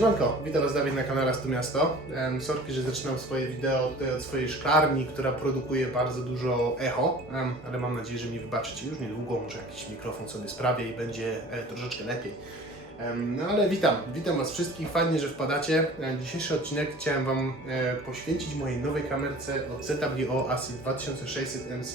시간가? Witam Was Dawid na kanale Stu Miasto. Sorki, że zaczynam swoje wideo tutaj od swojej szklarni, która produkuje bardzo dużo echo, ale mam nadzieję, że mi wybaczycie już niedługo, może jakiś mikrofon sobie sprawię i będzie e, troszeczkę lepiej. No ale witam, witam Was wszystkich, fajnie, że wpadacie. E, Dzisiejszy odcinek chciałem Wam e, poświęcić mojej nowej kamerce od ZWO ASI 2600 MC.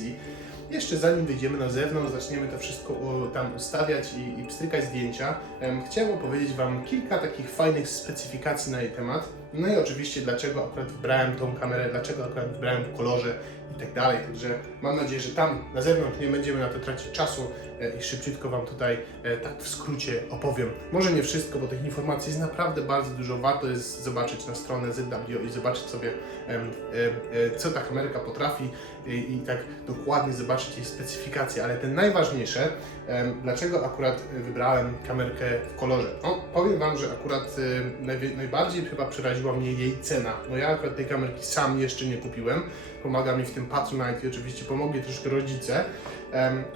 Jeszcze zanim wyjdziemy na zewnątrz, zaczniemy to wszystko tam ustawiać i, i pstrykać zdjęcia, em, chciałem opowiedzieć Wam kilka takich fajnych specyfikacji na jej temat. No i oczywiście dlaczego akurat wybrałem tą kamerę, dlaczego akurat wybrałem w kolorze i tak dalej. Także mam nadzieję, że tam na zewnątrz nie będziemy na to tracić czasu e, i szybciutko Wam tutaj e, tak w skrócie opowiem. Może nie wszystko, bo tych informacji jest naprawdę bardzo dużo. Warto jest zobaczyć na stronę ZWO i zobaczyć sobie, e, co ta kamerka potrafi i, tak dokładnie zobaczyć jej specyfikacje. Ale te najważniejsze, dlaczego akurat wybrałem kamerkę w kolorze? No, powiem Wam, że akurat najbardziej chyba przeraziła mnie jej cena. No ja akurat tej kamerki sam jeszcze nie kupiłem. Pomaga mi w tym Patronite i oczywiście pomogli troszkę rodzice.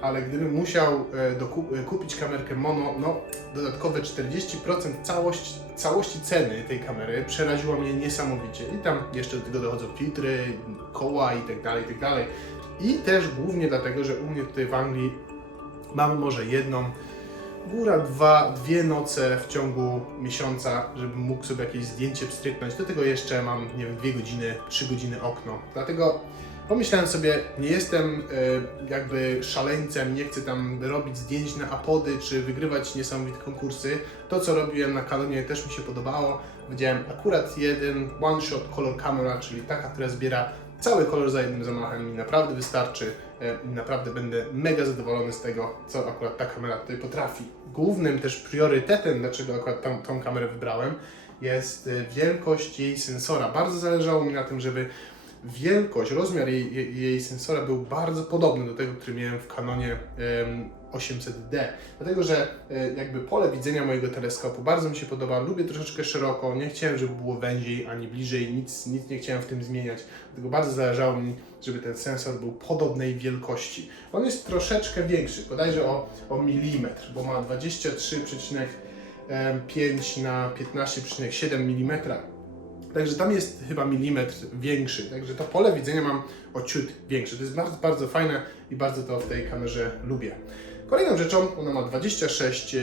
Ale gdybym musiał e, e, kupić kamerkę mono, no dodatkowe 40% całości, całości ceny tej kamery przeraziło mnie niesamowicie. I tam jeszcze do tego dochodzą filtry, koła i tak dalej, i tak dalej. I też głównie dlatego, że u mnie tutaj w Anglii mam może jedną, góra dwa, dwie noce w ciągu miesiąca, żebym mógł sobie jakieś zdjęcie pstryknąć. Do tego jeszcze mam, nie wiem, dwie godziny, trzy godziny okno. Dlatego pomyślałem sobie, nie jestem e, jakby szaleńcem, nie chcę tam robić zdjęć na apody, czy wygrywać niesamowite konkursy. To, co robiłem na Canonie też mi się podobało. Widziałem akurat jeden one-shot color camera, czyli taka, która zbiera cały kolor za jednym zamachem mi naprawdę wystarczy. E, Naprawdę będę mega zadowolony z tego, co akurat ta kamera tutaj potrafi. Głównym też priorytetem, dlaczego akurat tą, tą kamerę wybrałem, jest e, wielkość jej sensora. Bardzo zależało mi na tym, żeby wielkość, rozmiar jej, jej, sensora był bardzo podobny do tego, który miałem w Canonie 800D. Dlatego, że e, jakby pole widzenia mojego teleskopu bardzo mi się podoba, lubię troszeczkę szeroko, nie chciałem, żeby było węziej ani bliżej, nic, nic nie chciałem w tym zmieniać. Dlatego bardzo zależało mi, żeby ten sensor był podobnej wielkości. On jest troszeczkę większy, bodajże o, o milimetr, bo ma 23,5 na 15,7 mm. Także tam jest chyba milimetr większy, także to pole widzenia mam o ciut większe. To jest bardzo, bardzo fajne i bardzo to w tej kamerze lubię. Kolejną rzeczą, ona ma 26 e,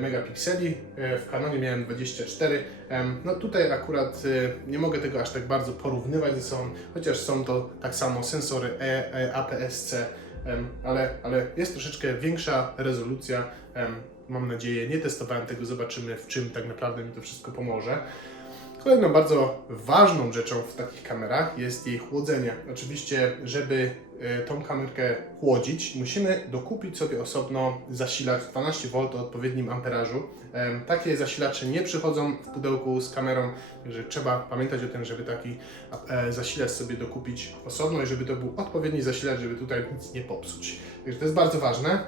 megapikseli, e, w Canonie miałem 24. Em, No tutaj akurat e, nie mogę tego aż tak bardzo porównywać ze sobą, chociaż są to tak samo sensory e, e, APS-C, ale, ale jest troszeczkę większa rezolucja. Mam nadzieję, nie testowałem tego, zobaczymy w czym tak naprawdę mi to wszystko pomoże. Kolejną bardzo ważną rzeczą w takich kamerach jest jej chłodzenie. Oczywiście, żeby e, tą kamerkę chłodzić, musimy dokupić sobie osobno zasilacz 12V o odpowiednim amperażu. Takie zasilacze nie przychodzą w pudełku z kamerą, także trzeba pamiętać o tym, żeby taki e, zasilacz sobie dokupić osobno i żeby to był odpowiedni zasilacz, żeby tutaj nic nie popsuć. Także to jest bardzo ważne.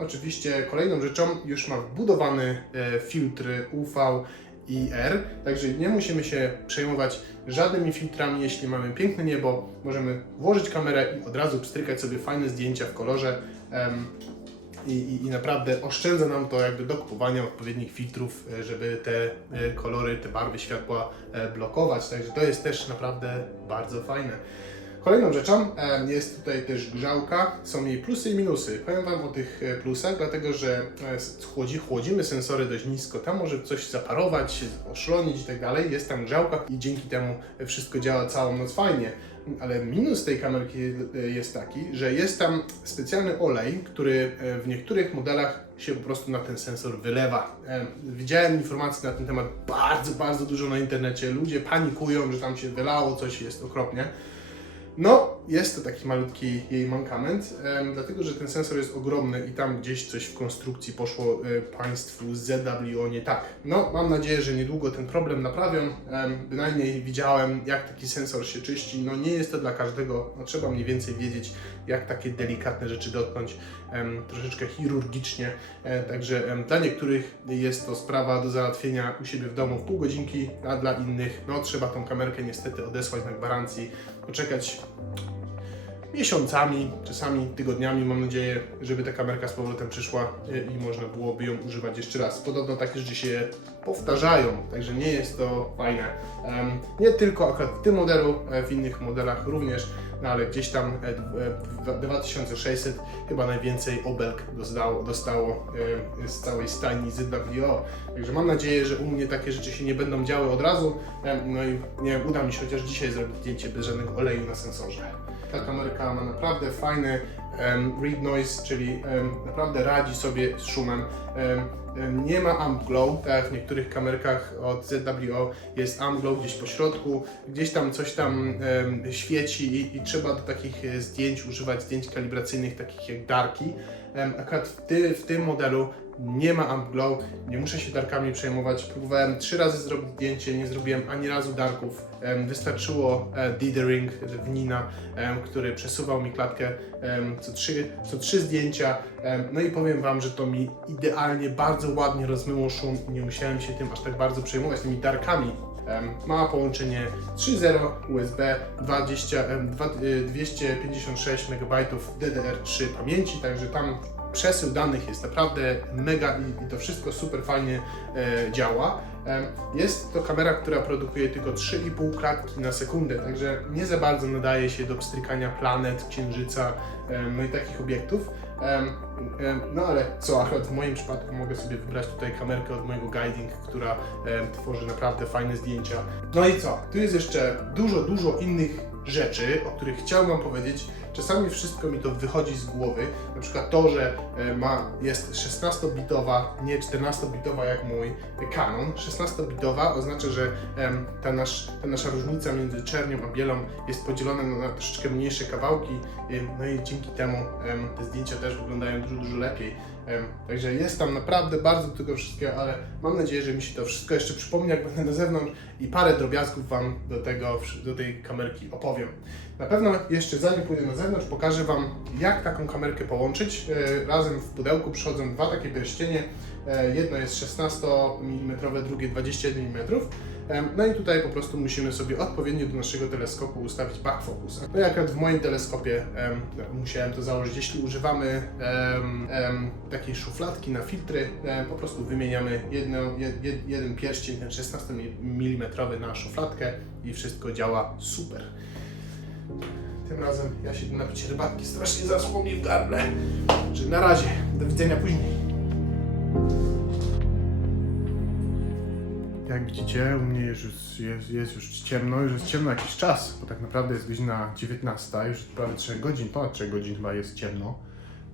Oczywiście kolejną rzeczą już ma wbudowany e, filtr UV i R, także nie musimy się przejmować żadnymi filtrami, jeśli mamy piękne niebo, możemy włożyć kamerę i od razu pstrykać sobie fajne zdjęcia w kolorze em, i, i, i naprawdę oszczędza nam to jakby do kupowania odpowiednich filtrów, e, żeby te e, kolory, te barwy światła e, blokować, także to jest też naprawdę bardzo fajne. Kolejną rzeczą jest tutaj też grzałka. Są jej plusy i minusy. Powiem Wam o tych e, plusach, dlatego że e, chłodzi, chłodzimy sensory dość nisko. Tam może coś zaparować, oszlonić i tak dalej. Jest tam grzałka i dzięki temu wszystko działa całą noc fajnie. Ale minus tej kamerki e, jest taki, że jest tam specjalny olej, który w niektórych modelach się po prostu na ten sensor wylewa. Widziałem informacji na ten temat bardzo, bardzo dużo na internecie. Ludzie panikują, że tam się wylało, coś jest okropnie. No, jest to taki malutki jej mankament, dlatego że ten sensor jest ogromny i tam gdzieś coś w konstrukcji poszło e, Państwu z ZWO nie tak. No, mam nadzieję, że niedługo ten problem naprawią. Bynajmniej widziałem, jak taki sensor się czyści. No, nie jest to dla każdego, no, trzeba mniej więcej wiedzieć, jak takie delikatne rzeczy dotknąć troszeczkę chirurgicznie. E, także dla niektórych jest to sprawa do załatwienia u siebie w domu w pół godzinki, a dla innych, no, trzeba tą kamerkę niestety odesłać na gwarancji, poczekać miesiącami, czasami tygodniami, mam nadzieję, żeby ta kamerka z powrotem przyszła y, i można byłoby ją używać jeszcze raz. Podobno takie rzeczy się powtarzają, także nie jest to fajne. Nie tylko akurat w tym modelu, e, w innych modelach również, no ale gdzieś tam e, e, w 2600 chyba najwięcej obelg dostało, dostało e, z całej stajni ZWO. Także mam nadzieję, że u mnie takie rzeczy się nie będą działy od razu. No i nie wiem, uda mi się chociaż dzisiaj zrobić zdjęcie bez żadnego oleju na sensorze. Ta kamerka ma naprawdę fajny read noise, czyli naprawdę radzi sobie z szumem. Em, em, nie ma amp glow, tak jak w niektórych kamerkach od ZWO jest amp glow gdzieś po środku, gdzieś tam coś tam świeci i, i trzeba do takich e, zdjęć używać zdjęć kalibracyjnych, takich jak darki. Akurat w, ty, w tym modelu nie ma amp glow, nie muszę się darkami przejmować. Próbowałem trzy razy zrobić zdjęcie, nie zrobiłem ani razu darków. Wystarczyło e, dithering w Nina, który przesuwał mi klatkę co trzy, co trzy zdjęcia. No i powiem Wam, że to mi idealnie, bardzo ładnie rozmyło szum i nie musiałem się tym aż tak bardzo przejmować, tymi darkami. Ma połączenie 3.0 USB, 20, em, dwa- y, 256 MB DDR3 pamięci, także tam przesył danych jest naprawdę mega i, i to wszystko super fajnie e, działa. Jest to kamera, która produkuje tylko 3,5 klatki na sekundę, także nie za bardzo nadaje się do pstrykania planet, księżyca, no i takich obiektów. No ale co, akurat w moim przypadku mogę sobie wybrać tutaj kamerkę od mojego Guiding, która tworzy naprawdę fajne zdjęcia. No i co? Tu jest jeszcze dużo, dużo innych rzeczy, o których chciałbym powiedzieć. Czasami wszystko mi to wychodzi z głowy. Na przykład to, że e, ma, jest 16-bitowa, nie 14-bitowa jak mój Canon. 16-bitowa oznacza, że ta, nasz, ta nasza różnica między czernią a bielą jest podzielona na troszeczkę mniejsze kawałki. em, No i dzięki temu em, te zdjęcia też wyglądają dużo, dużo lepiej. Także jest tam naprawdę bardzo tego wszystkiego, ale mam nadzieję, że mi się to wszystko jeszcze przypomni, jak będę na zewnątrz i parę drobiazgów Wam do, tego, do tej kamerki opowiem. Na pewno jeszcze zanim pójdę na zewnątrz, pokażę Wam, jak taką kamerkę połączyć. E, Razem w pudełku przychodzą dwa takie pierścienie. E, Jedno jest 16 mm, drugie 21 mm. Em, No i tutaj po prostu musimy sobie odpowiednio do naszego teleskopu ustawić back focus. No i akurat w moim teleskopie em, musiałem to założyć. Jeśli używamy em, em, takiej szufladki na filtry, em, po prostu wymieniamy jedno, jed, jed, jeden pierścień, ten 16 mm na szufladkę i wszystko działa super. Tym razem ja się idę napić herbatki, strasznie zaschło mi w gardle. Że na razie, do widzenia później. Jak widzicie, u mnie jest, jest, jest już ciemno, już jest ciemno jakiś czas, bo tak naprawdę jest godzina 19, już prawie 3 godzin, ponad 3 godzin chyba jest ciemno.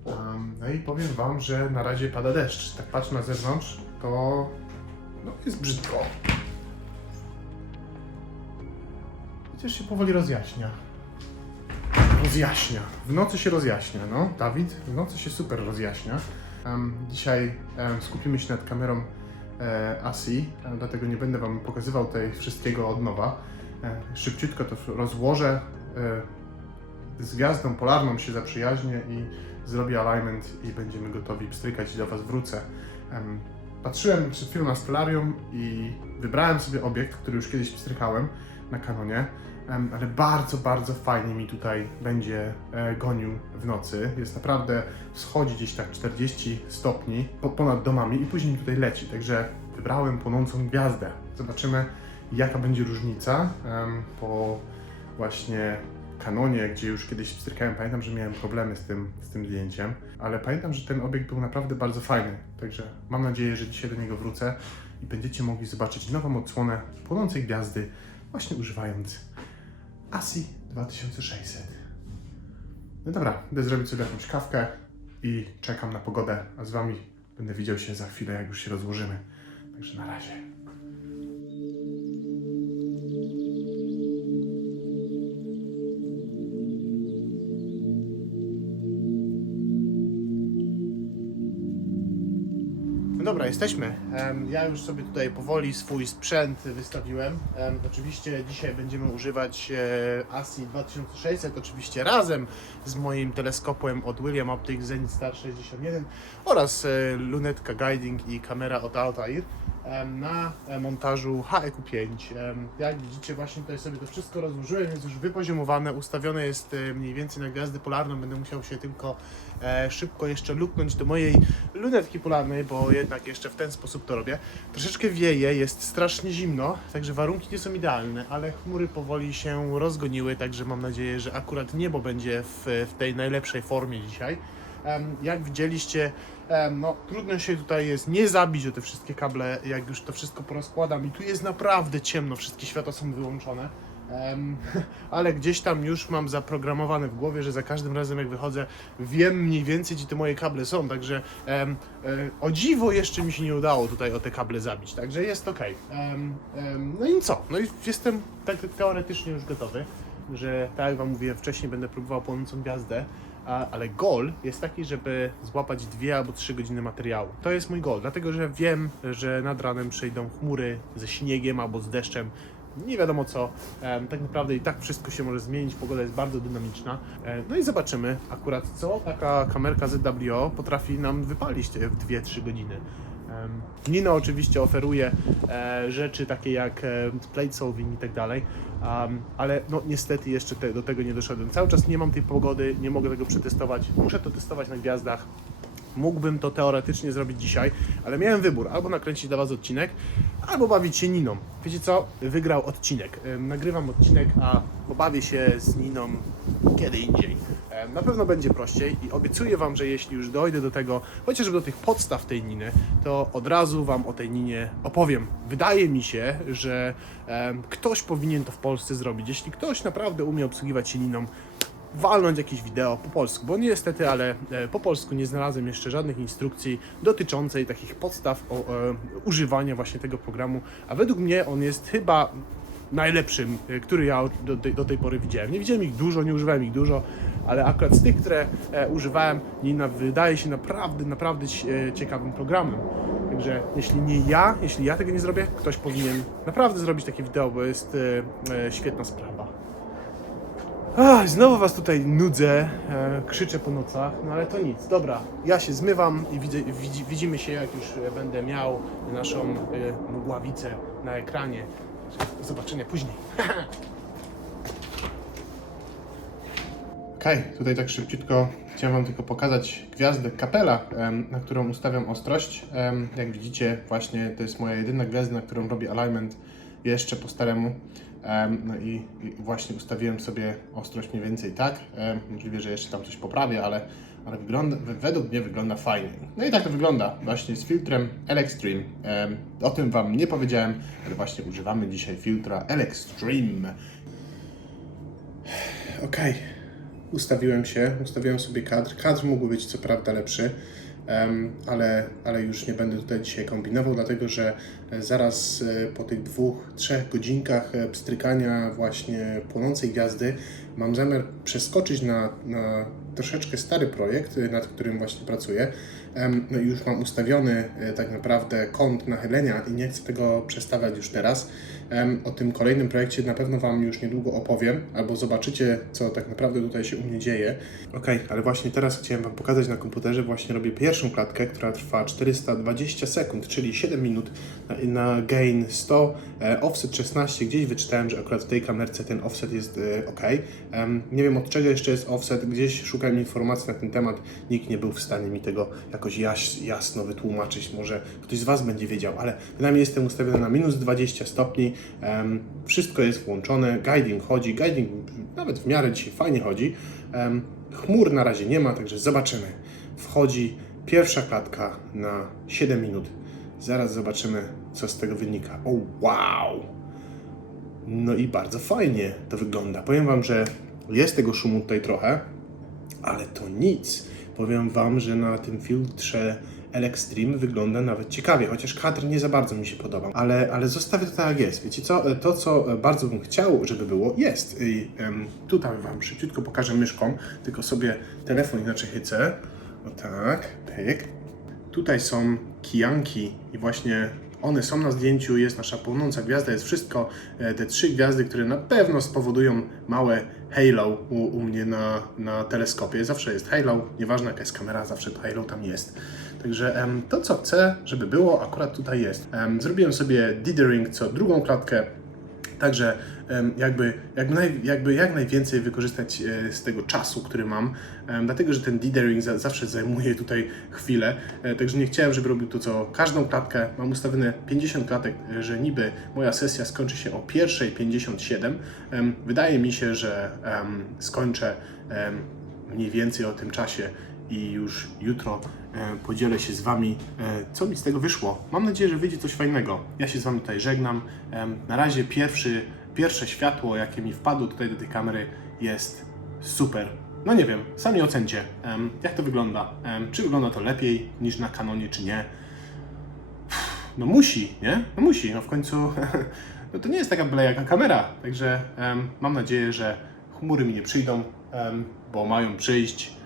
Um, no i powiem Wam, że na razie pada deszcz. Tak patrzę na zewnątrz, to no, jest brzydko. Chociaż się powoli rozjaśnia. Rozjaśnia. W nocy się rozjaśnia, no. Dawid, w nocy się super rozjaśnia. Em, dzisiaj em, skupimy się nad kamerą e, ASI, e, dlatego nie będę Wam pokazywał tutaj wszystkiego od nowa. E, szybciutko to rozłożę. E, z gwiazdą polarną się zaprzyjaźnię i zrobię alignment i będziemy gotowi pstrykać i do Was wrócę. Em, patrzyłem przed chwilą na Stellarium i wybrałem sobie obiekt, który już kiedyś pstrykałem na Canonie, em, ale bardzo, bardzo fajnie mi tutaj będzie e, gonił w nocy. Jest naprawdę, wschodzi gdzieś tak 40 stopni po, ponad domami i później tutaj leci, także wybrałem płonącą gwiazdę. Zobaczymy jaka będzie różnica po właśnie kanonie, gdzie już kiedyś pstrykałem. Pamiętam, że miałem problemy z tym, z tym zdjęciem, ale pamiętam, że ten obiekt był naprawdę bardzo fajny. Także mam nadzieję, że dzisiaj do niego wrócę i będziecie mogli zobaczyć nową odsłonę płonącej gwiazdy, właśnie używając ASI 2600. No dobra, idę zrobić sobie jakąś kawkę i czekam na pogodę, a z Wami będę widział się za chwilę, jak już się rozłożymy. Także na razie. Dobra, jesteśmy. Ja już sobie tutaj powoli swój sprzęt wystawiłem. Em, Oczywiście dzisiaj będziemy używać e, ASI 2600, oczywiście razem z moim teleskopem od William Optics Zenith Star 61 oraz e, lunetka guiding i kamera od Altair na e, montażu HEQ5. Em, Jak widzicie właśnie tutaj sobie to wszystko rozłożyłem, jest już wypoziomowane, ustawione jest e, mniej więcej na gwiazdę polarną, będę musiał się tylko e, szybko jeszcze luknąć do mojej lunetki polarnej, bo jednak jeszcze w ten sposób to robię. Troszeczkę wieje, jest strasznie zimno, także warunki nie są idealne, ale chmury powoli się rozgoniły, także mam nadzieję, że akurat niebo będzie w, w tej najlepszej formie dzisiaj. Jak widzieliście, no, trudno się tutaj jest nie zabić o te wszystkie kable, jak już to wszystko porozkładam. I tu jest naprawdę ciemno, wszystkie światła są wyłączone. Em, ale gdzieś tam już mam zaprogramowane w głowie, że za każdym razem jak wychodzę, wiem mniej więcej gdzie te moje kable są, także em, e, o dziwo jeszcze mi się nie udało tutaj o te kable zabić, także jest ok. no i co? No i jestem tak teoretycznie już gotowy, że tak jak Wam mówiłem wcześniej, będę próbował płonącą gwiazdę, a, ale goal jest taki, żeby złapać dwie albo trzy godziny materiału. To jest mój goal, dlatego że wiem, że nad ranem przyjdą chmury ze śniegiem albo z deszczem. Nie wiadomo co. Tak naprawdę i tak wszystko się może zmienić. Pogoda jest bardzo dynamiczna. E, no i zobaczymy akurat, co taka kamerka ZWO potrafi nam wypalić w 2-3 godziny. Nino oczywiście oferuje e, rzeczy takie jak e, plate solving i tak dalej, ale no niestety jeszcze te, do tego nie doszedłem. Cały czas nie mam tej pogody, nie mogę tego przetestować. Muszę to testować na gwiazdach. Mógłbym to teoretycznie zrobić dzisiaj, ale miałem wybór, albo nakręcić dla Was odcinek, albo bawić się Niną. Wiecie co? Wygrał odcinek. Nagrywam odcinek, a pobawię się z Niną kiedy indziej. Em, Na pewno będzie prościej i obiecuję Wam, że jeśli już dojdę do tego, chociażby do tych podstaw tej Niny, to od razu Wam o tej Ninie opowiem. Wydaje mi się, że em, ktoś powinien to w Polsce zrobić. Jeśli ktoś naprawdę umie obsługiwać się Niną, walnąć jakieś wideo po polsku, bo niestety, ale e, po polsku nie znalazłem jeszcze żadnych instrukcji dotyczącej takich podstaw o, e, używania właśnie tego programu, a według mnie on jest chyba najlepszym, e, który ja do, tej- do tej pory widziałem. Nie widziałem ich dużo, nie używałem ich dużo, ale akurat z tych, które e, używałem, wydaje się naprawdę, naprawdę e, ciekawym programem. Także jeśli nie ja, jeśli ja tego nie zrobię, ktoś powinien naprawdę zrobić takie wideo, bo jest świetna sprawa. Ach, znowu was tutaj nudzę, krzyczę po nocach, no ale to nic. Dobra, ja się zmywam i widzę, widzi, widzimy się, jak już będę miał naszą mgławicę na ekranie. Do zobaczenia później. Okej, tutaj tak szybciutko chciałem Wam tylko pokazać gwiazdę kapela, na którą ustawiam ostrość. Jak widzicie, właśnie to jest moja jedyna gwiazda, na którą robię alignment jeszcze po staremu. Em, No i, właśnie ustawiłem sobie ostrość mniej więcej tak. Możliwe, że jeszcze tam coś poprawię, ale, ale wygląda, we- według mnie wygląda fajnie. No i tak to wygląda właśnie z filtrem L-Extreme. Em, O tym Wam nie powiedziałem, ale właśnie używamy dzisiaj filtra L-Extreme. Okej, ustawiłem się, ustawiłem sobie kadr. Kadr mógł być co prawda lepszy, ale, ale już nie będę tutaj dzisiaj kombinował, dlatego że e, zaraz e, po tych dwóch, trzech godzinkach e, pstrykania właśnie płonącej gwiazdy mam zamiar przeskoczyć na, na troszeczkę stary projekt, e, nad którym właśnie pracuję. No już mam ustawiony e, tak naprawdę kąt nachylenia i nie chcę tego przestawiać już teraz. O tym kolejnym projekcie na pewno Wam już niedługo opowiem, albo zobaczycie, co tak naprawdę tutaj się u mnie dzieje. Ok, ale właśnie teraz chciałem Wam pokazać na komputerze, właśnie robię pierwszą klatkę, która trwa 420 sekund, czyli 7 minut na, na gain 100, e, offset 16, gdzieś wyczytałem, że akurat w tej kamerce ten offset jest e, ok. Nie wiem od czego jeszcze jest offset, gdzieś szukałem informacji na ten temat, nikt nie był w stanie mi tego jakoś jasno wytłumaczyć, może ktoś z Was będzie wiedział, ale przynajmniej jestem ustawiony na minus 20 stopni, wszystko jest włączone, guiding chodzi, guiding nawet w miarę dzisiaj fajnie chodzi, chmur na razie nie ma, także zobaczymy. Wchodzi pierwsza klatka na 7 minut, zaraz zobaczymy co z tego wynika. O wow! No i bardzo fajnie to wygląda. Powiem Wam, że jest tego szumu tutaj trochę, ale to nic. Powiem Wam, że na tym filtrze L-Extreme wygląda nawet ciekawie, chociaż kadr nie za bardzo mi się podoba, ale, ale zostawię to tak jak jest. Wiecie co, to co bardzo bym chciał, żeby było, jest. I tutaj Wam szybciutko pokażę myszką, tylko sobie telefon inaczej chycę. O tak, pyk. Tutaj są kijanki i właśnie one są na zdjęciu, jest nasza płonąca gwiazda, jest wszystko. E, Te trzy gwiazdy, które na pewno spowodują małe halo u, u mnie na, na teleskopie. Zawsze jest halo, nieważne jaka jest kamera, zawsze to halo tam jest. Także em, to, co chcę, żeby było, akurat tutaj jest. Em, zrobiłem sobie dithering co drugą klatkę, Także jakby, jakby, naj, jakby jak najwięcej wykorzystać e, z tego czasu, który mam, dlatego że ten dithering za, zawsze zajmuje tutaj chwilę, e, także nie chciałem, żeby robił to co każdą klatkę. Mam ustawione 50 klatek, e, że niby moja sesja skończy się o pierwszej 57. Em, Wydaje mi się, że skończę mniej więcej o tym czasie i już jutro e, podzielę się z Wami, e, co mi z tego wyszło. Mam nadzieję, że wyjdzie coś fajnego. Ja się z Wami tutaj żegnam. Na razie pierwszy, pierwsze światło, jakie mi wpadło tutaj do tej kamery jest super. No nie wiem, sami ocencie, jak to wygląda. Czy wygląda to lepiej niż na Canonie, czy nie. No musi, nie? No musi, no w końcu no to nie jest taka byle jaka kamera, także mam nadzieję, że chmury mi nie przyjdą, bo mają przyjść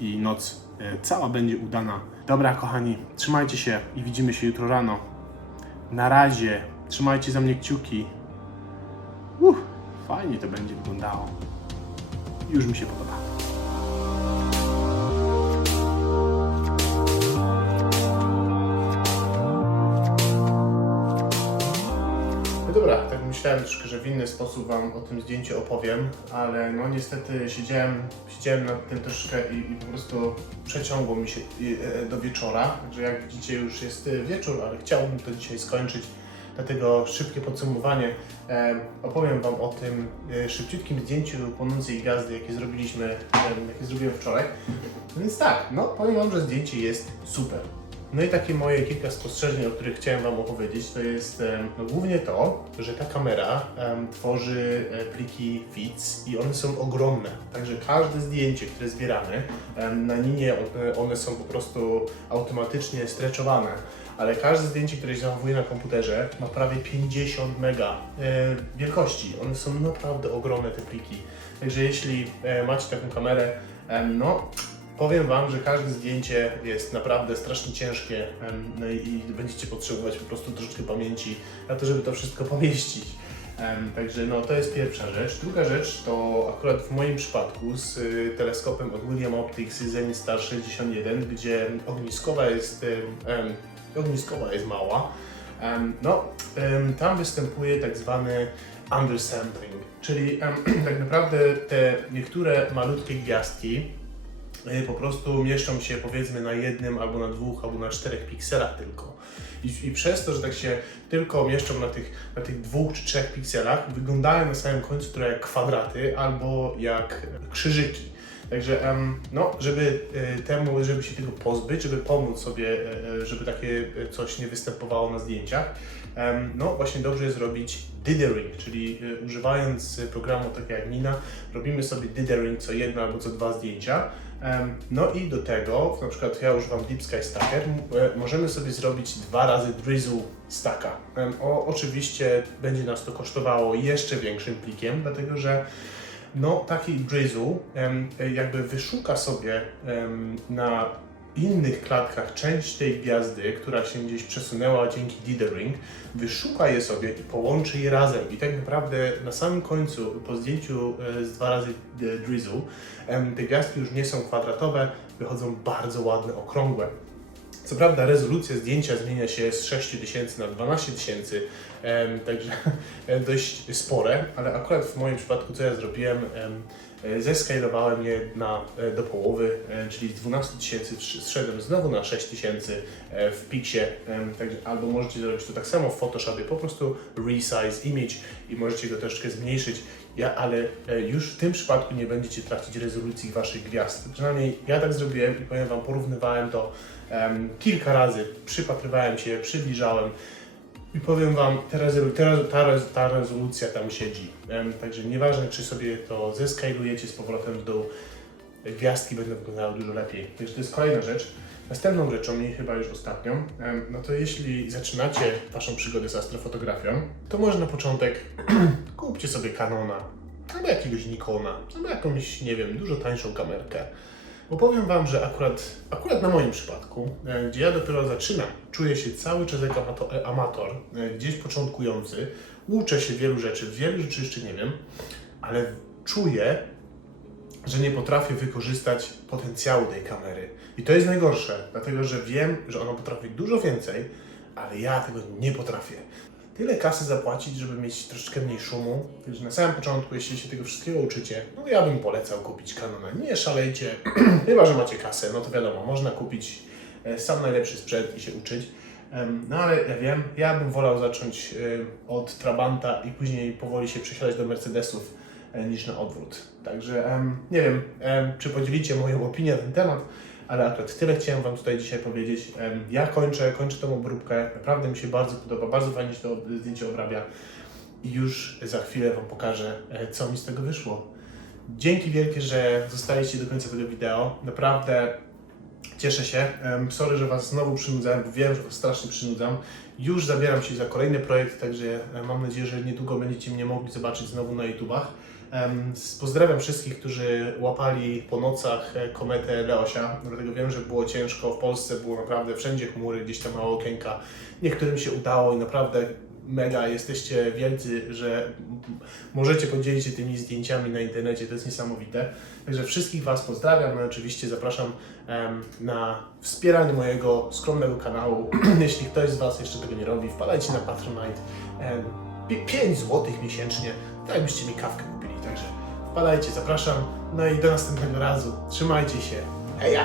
i noc e, cała będzie udana. Dobra kochani, trzymajcie się i widzimy się jutro rano. Na razie, trzymajcie za mnie kciuki. Uff, fajnie to będzie wyglądało. Już mi się podoba. Myślałem troszkę, że w inny sposób Wam o tym zdjęciu opowiem, ale no niestety siedziałem, siedziałem nad tym troszkę i, i po prostu przeciągło mi się i, e, do wieczora, także jak widzicie już jest e, wieczór, ale chciałbym to dzisiaj skończyć, dlatego szybkie podsumowanie. E, opowiem Wam o tym e, szybciutkim zdjęciu płonącej gwiazdy, jakie zrobiliśmy, e, jakie zrobiłem wczoraj. Więc tak, no powiem Wam, że zdjęcie jest super. No i takie moje kilka spostrzeżeń, o których chciałem Wam opowiedzieć, to jest no, głównie to, że ta kamera em, tworzy e, pliki FITS i one są ogromne. Także każde zdjęcie, które zbieramy em, na linie, one, one są po prostu automatycznie stretchowane. Ale każde zdjęcie, które się zachowuje na komputerze ma prawie 50 mega e, wielkości. One są naprawdę ogromne te pliki. Także jeśli e, macie taką kamerę, no Powiem Wam, że każde zdjęcie jest naprawdę strasznie ciężkie no i, będziecie potrzebować po prostu troszeczkę pamięci na to, żeby to wszystko pomieścić. Także no, to jest pierwsza rzecz. Druga rzecz to akurat w moim przypadku z y, teleskopem od William Optics Zenith Star 61, gdzie ogniskowa jest, ogniskowa jest mała. No, tam występuje tak zwany undersampling, czyli tak naprawdę te niektóre malutkie gwiazdki, po prostu mieszczą się powiedzmy na jednym, albo na dwóch, albo na czterech pikselach tylko. I, I przez to, że tak się tylko mieszczą na tych, na tych dwóch czy trzech pikselach, wyglądają na samym końcu trochę jak kwadraty albo jak krzyżyki. Także no, żeby e, temu, żeby się tego pozbyć, żeby pomóc sobie, e, e, żeby takie e, coś nie występowało na zdjęciach, no właśnie dobrze jest robić dithering, czyli e, używając e, programu takiego jak Nina, robimy sobie dithering co jedno albo co dwa zdjęcia. No i do tego, na przykład ja używam Deep Sky Stacker, e, możemy sobie zrobić dwa razy drizzle stacka. O, oczywiście będzie nas to kosztowało jeszcze większym plikiem, dlatego że no, taki drizzle e, jakby wyszuka sobie na innych klatkach część tej gwiazdy, która się gdzieś przesunęła dzięki dithering, wyszuka je sobie i połączy je razem. I tak naprawdę na samym końcu, po zdjęciu e, z dwa razy e, drizzle, te gwiazdki już nie są kwadratowe, wychodzą bardzo ładne, okrągłe. Co prawda rezolucja zdjęcia zmienia się z 6000 na 12000, em, także e, dość spore, ale akurat w moim przypadku co ja zrobiłem, em, zeskalowałem je na, e, do połowy, e, czyli z 12000 wsz- zszedłem znowu na 6000 e, w Pixie, albo możecie zrobić to tak samo w Photoshopie, po prostu resize image i możecie go troszeczkę zmniejszyć. Ja, ale e, już w tym przypadku nie będziecie tracić rezolucji waszych gwiazd. Przynajmniej ja tak zrobiłem i powiem wam, porównywałem to em, kilka razy, przypatrywałem się, przybliżałem i powiem wam, ta, rezolu- ta, ta, rez- ta rezolucja tam siedzi. Także nieważne, czy sobie to zeskalujecie z powrotem w dół, gwiazdki będą wyglądały dużo lepiej. Także to jest kolejna rzecz. Następną rzeczą, i chyba już ostatnią, no to jeśli zaczynacie Waszą przygodę z astrofotografią, to może na początek kupcie sobie Canona, albo jakiegoś Nikona, albo jakąś, nie wiem, dużo tańszą kamerkę. Bo powiem Wam, że akurat, akurat na moim przypadku, e, gdzie ja dopiero zaczynam, czuję się cały czas jak amator, e, amator e, gdzieś początkujący, uczę się wielu rzeczy, wielu rzeczy jeszcze nie wiem, ale czuję, że nie potrafię wykorzystać potencjału tej kamery. I to jest najgorsze, dlatego że wiem, że ona potrafi dużo więcej, ale ja tego nie potrafię. Tyle kasy zapłacić, żeby mieć troszeczkę mniej szumu. Wiesz, na samym początku, jeśli się tego wszystkiego uczycie, no ja bym polecał kupić Canona. Nie szalejcie, chyba że macie kasę, no to wiadomo, można kupić e, sam najlepszy sprzęt i się uczyć. No ale ja wiem, ja bym wolał zacząć e, od Trabanta i później powoli się przesiadać do Mercedesów e, niż na odwrót. Także nie wiem, em, czy podzielicie moją opinię na ten temat, ale akurat tyle chciałem Wam tutaj dzisiaj powiedzieć. Ja kończę, kończę tą obróbkę, naprawdę mi się bardzo podoba, bardzo fajnie się to zdjęcie obrabia i już za chwilę Wam pokażę, e, co mi z tego wyszło. Dzięki wielkie, że zostaliście do końca tego wideo. Naprawdę cieszę się. Sorry, że Was znowu przynudzałem, bo wiem, że Was strasznie przynudzam. Już zabieram się za kolejny projekt, także e, mam nadzieję, że niedługo będziecie mnie mogli zobaczyć znowu na YouTubach. Pozdrawiam wszystkich, którzy łapali po nocach e, kometę Leosia, dlatego wiem, że było ciężko. W Polsce było naprawdę wszędzie chmury, gdzieś tam małe okienka. Niektórym się udało i naprawdę mega jesteście wielcy, że możecie podzielić się tymi zdjęciami na internecie, to jest niesamowite. Także wszystkich Was pozdrawiam, no oczywiście zapraszam na wspieranie mojego skromnego kanału. Jeśli ktoś z Was jeszcze tego nie robi, wpadajcie na Patronite. Em, pi- 5 zł miesięcznie, tak mi kawkę. Także wpadajcie, zapraszam. No i do następnego razu. Trzymajcie się. Heja!